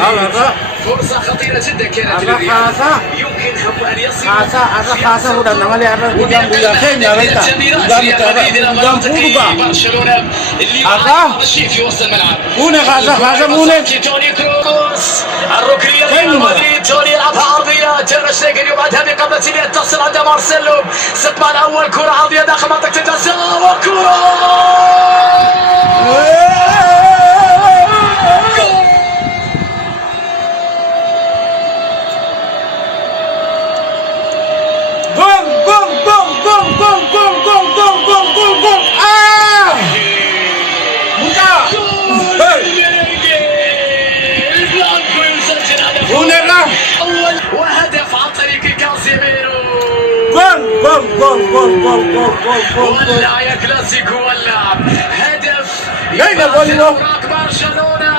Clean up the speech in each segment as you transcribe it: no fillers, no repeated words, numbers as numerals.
مدريد. فرصة خطيرة جدا كانت للريال. يمكنهم أن يصلوا برشلونة اللي ماشي في وسط الملعب. الركنية ريال مدريد، توني يلعبها عرضية، جرى شيغن يبعدها بقبل سيدي، يتصل عند مارسيلو، استقبال أول كرة عرضية داخل منطقة الجزاء، وكرة وهدف عن طريق كازيميرو. ولع يا كلاسيكو، ولع هدف يفرق برشلونة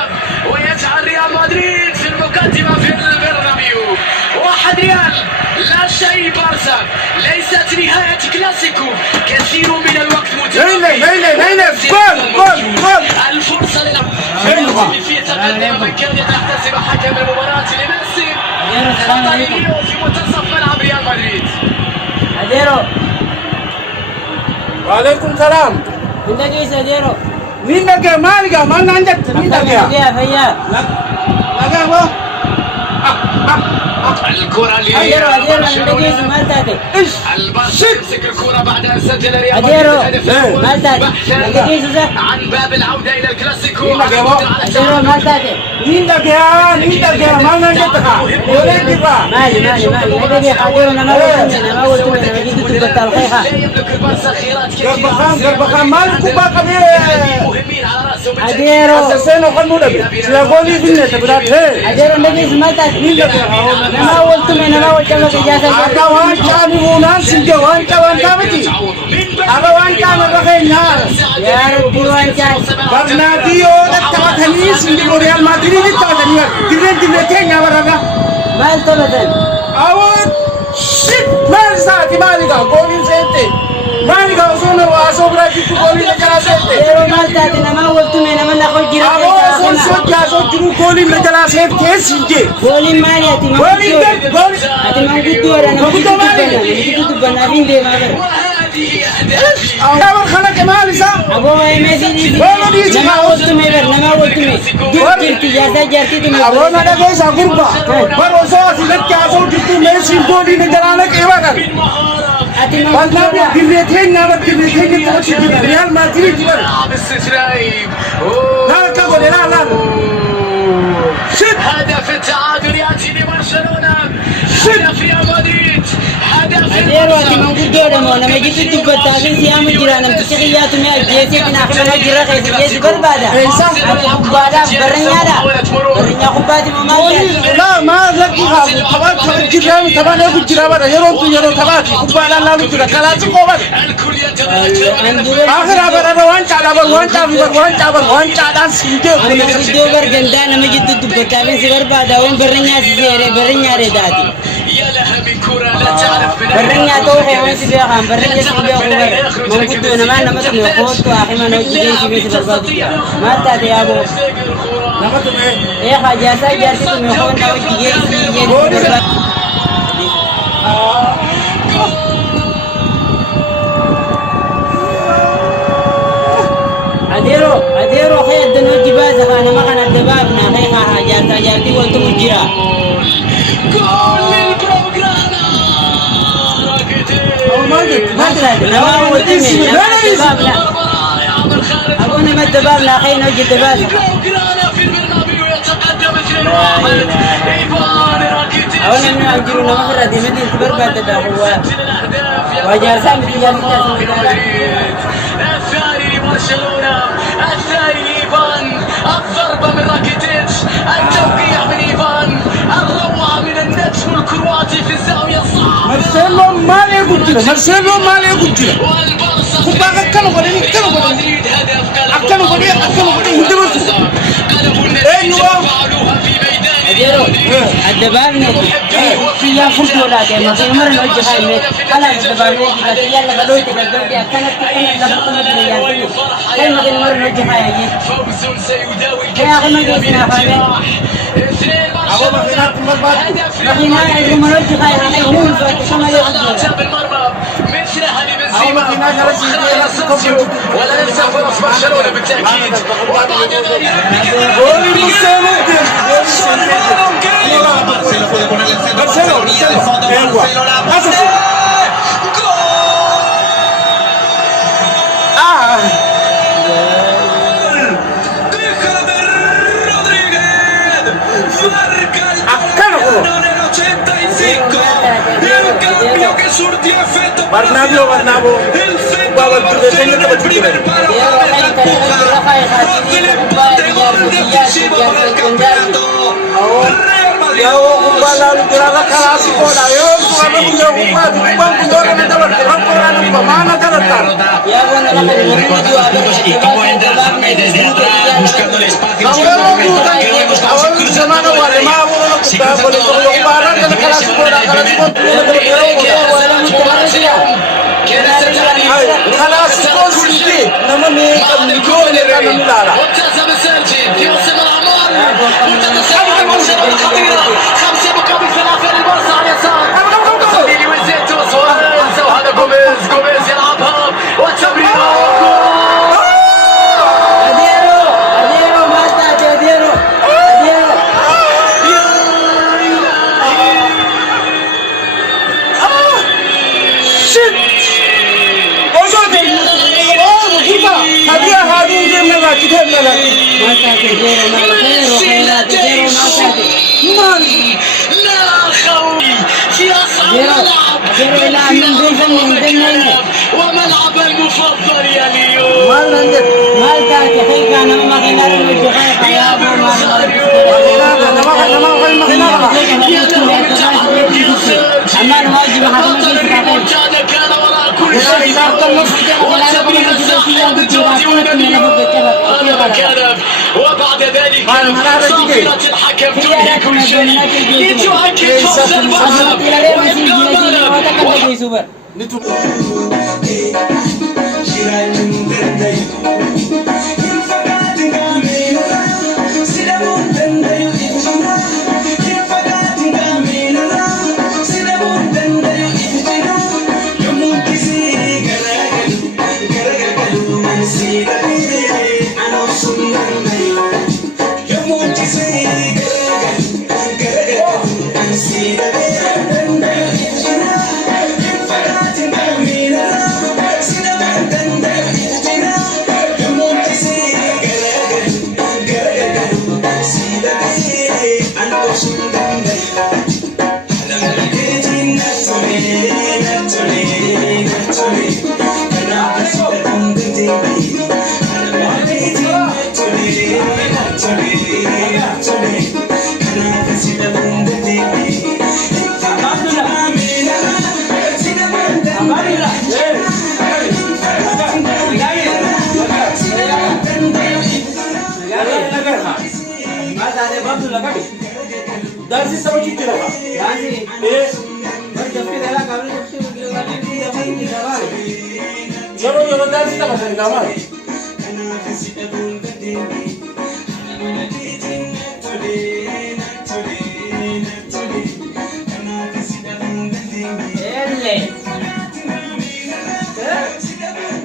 ويجعل ريال مدريد في المقدمة في البرنابيو. 1 ريال لا شيء بارسا. ليست نهاية كلاسيكو، كثير من الوقت متبقي. الفرصة في تقدم من كان يحتسب حكم المباراة لميسي. خطأ في منتصف ملعب ريال مدريد. وعليكم السلام. مين لقى مالك ما ننجت مين لقى الكرة اللي البرشا يمسك الكرة بعد أن سجل ريال مدريد الهدف الأول عن باب العودة إلى الكلاسيكو. مين لقى ما ننجت قربخان مالك مهمين على رأسه أساسين وخلونا سلاقوني بنا تبرات Agawan kami muna sigawan kawan kami di. Agawan kami bakenya. Bernardio nagtakatani sindi Real Madrid nagtakatani. Dire kenya waraga. Mal to badan. Awan shit mal sa di maliga golin sente. Maliga usono asobra kitu golin negara sente. Pero mal tadi nama waktu mana mana kau kira. Awan so juru golin negara sente sinje. Golin mali ati golin. Ati MANGUDDOO orang nak itu benar ini magar. Awal khanak kemali sa. Abu Messi nama waktu mever nama waktu me. Jadi jasa jadi tu. Awal ada guys agurba. Baru so silat kya so itu Messi golin negara nak ewakan. Ati MANGUDDOO direten nama direten itu macam Real Madrid juga. Nah kau boleh lah. هدف التعادل يأتي لبرشلونة. هدف ريال مدريد. هدف ati MANGUDDOO demo nama gitu tu bertahan siapa jiran nam kecil tu me biasa kena kena jiran kayak biasa berbada. Berbada berenya dah. Berenya kubati mama. لا ما لقي هذا تبع جيران تبع له جيران هذا يرون تبع kubala lalu tu kalau tu kau الكل يتذكر. آخر apa wan cadan sinje. MANGUDDOO berganda nama gitu tu bertahan si berbada. Orang berenya redati. يا لها من كرة لا تعرف من برنيا توقي وانسي بيها برنيا سيبيها خبر MANGUDDOO نمان نمسك نخوت وآخي ما نوجدين سيبيها بربادي ما تاتي يا أبو إيه خجاسة جاسي تميخون نوجدين سيبيها بربادي أديرو خير دنو جبازة خانا ما خانا دبابنا خيخا حاجاسة جاتي قلت مجرى أبونا ما الدباب لا خينا وجه الدباب أولا من أجرنا مخرة دي مدينة برباد تداخل وجار سامي ريال الثاني لبرشلونة، الثاني لإيفان، الضربة من راكيتيتش، التوقيع من إيفان، الروعة من النجم الكرواتي في الزاوية الصعبة. مارسيلو ما له قدرة. كوبا كانوا قادرين الدباب في يا فرصة ولا كم في عمر الوجه هاي خلاص الدباب نيجي يلا بدوي تقدر يا كانت لفظنا بالرياضي كم في عمر الوجه هاي فوز سيداوي يا أخي ما جينا فاهم ماكينة عندهم مرجع هاي هون فكما على اعتاب المرمى مثل هذه بنزيما ولا ننسى فرص برشلونة بالتأكيد وبعد ذلك Marcelo puede ponerle el centro. Marcelo de fondo. Marcelo la pase. Barnabio, el centro de Barcelona, el primer palo para la empuja. Rodri le empate, gol decisivo para el campeonato. Real Madrid. Y cómo entra Jaime desde atrás buscando el espacio. Se cruza todo. خلاص كونسيتي نمني الجول وابتسم السرجي يوصل الأعمار وتتسابق المنشطة الخطيرة 5 مقابل 3 للبارسا على اليسار خليلي وزيتو سواريز وهذا جوميز يلعبها والتمريرة لا خوي في أصعب ملعب وملعب المفضل يا ليو كان وراء كل شيء والتمرير الساحق بالجودي والهدف وبعد ذلك صافرة الحكم تنهي كل شيء لتؤكد فوز البارسا ويبقى Darsi sama cuci lah. Joro darsi tak pasang kamar.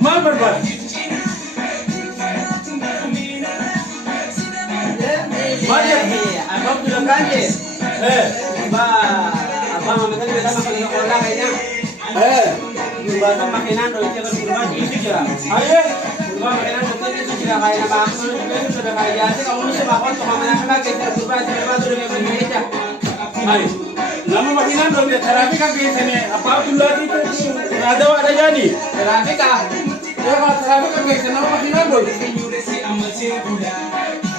Mal berbuat. Abang tu dah kanje. Abang ambil tadi bersama kalau kolam kayaknya. Baca makinan tu kita berkurban itu je. Aye. Berkurban makinan tu itu sudah kaya nama aku sudah kaya jadi kalau mesti makan tu mana nak kita berkurban berkurban tu lebih banyak aja. Aye. Nama makinan tu dia terapi kan ke sini. Apa tu lagi tu ada jadi. Terapi kah? Ya kalau terapi kan ke sini nama makinan tu.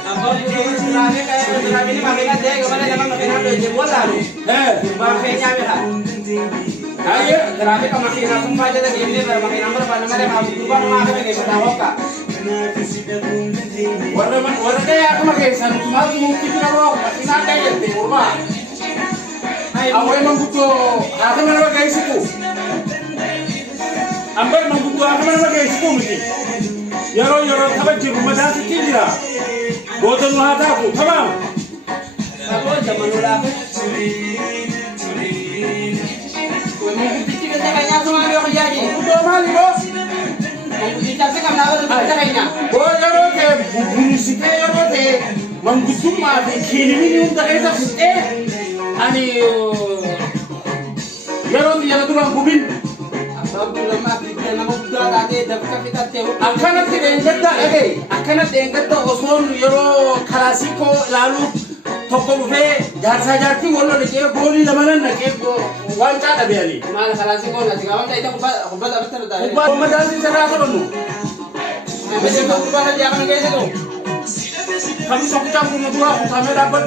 Abang tu terapi kaya terapi ni makinan dia kemana nama makinan tu je buat lalu. Makanya merah. Aye. Terapi kan makinan semua aja dah game ni makinan berapa nama dia kalau berkurban nama dia ke berapa kah? Warna kaya aku makin sana cuma mungkin kalau makinan kaya di rumah. Aku emang butuh, aku mana pakai siku. Ambil emang butuh, aku mana pakai siku mesti. Yaro tapi di rumah dah sedih dia. Bodoh nuhata aku, tamam. Sabun macam manula. Mangguddoo kita kayaknya semua dia jadi. Udah mali bos. Mangguddoo kita kan apa tuh kita kayaknya. Boy yarote burisite yarote Mangguddoon maafi kini yung takita ani yarote yana durang bubin. Belum mati dia nama Guto tadi dapat kita tahu. Akanat enggata akanat enggata oson yaro klasiko lalu toko bufe jarsa jarti wala leke goli lamanan nake go wanca da biyani. Malah salah sih kau nanti kawan kita kubat apa terus. Kubat madasi sarasa banu. Besok kubat aja akan kayak gitu. Kami sok kita punya dua kamera dapat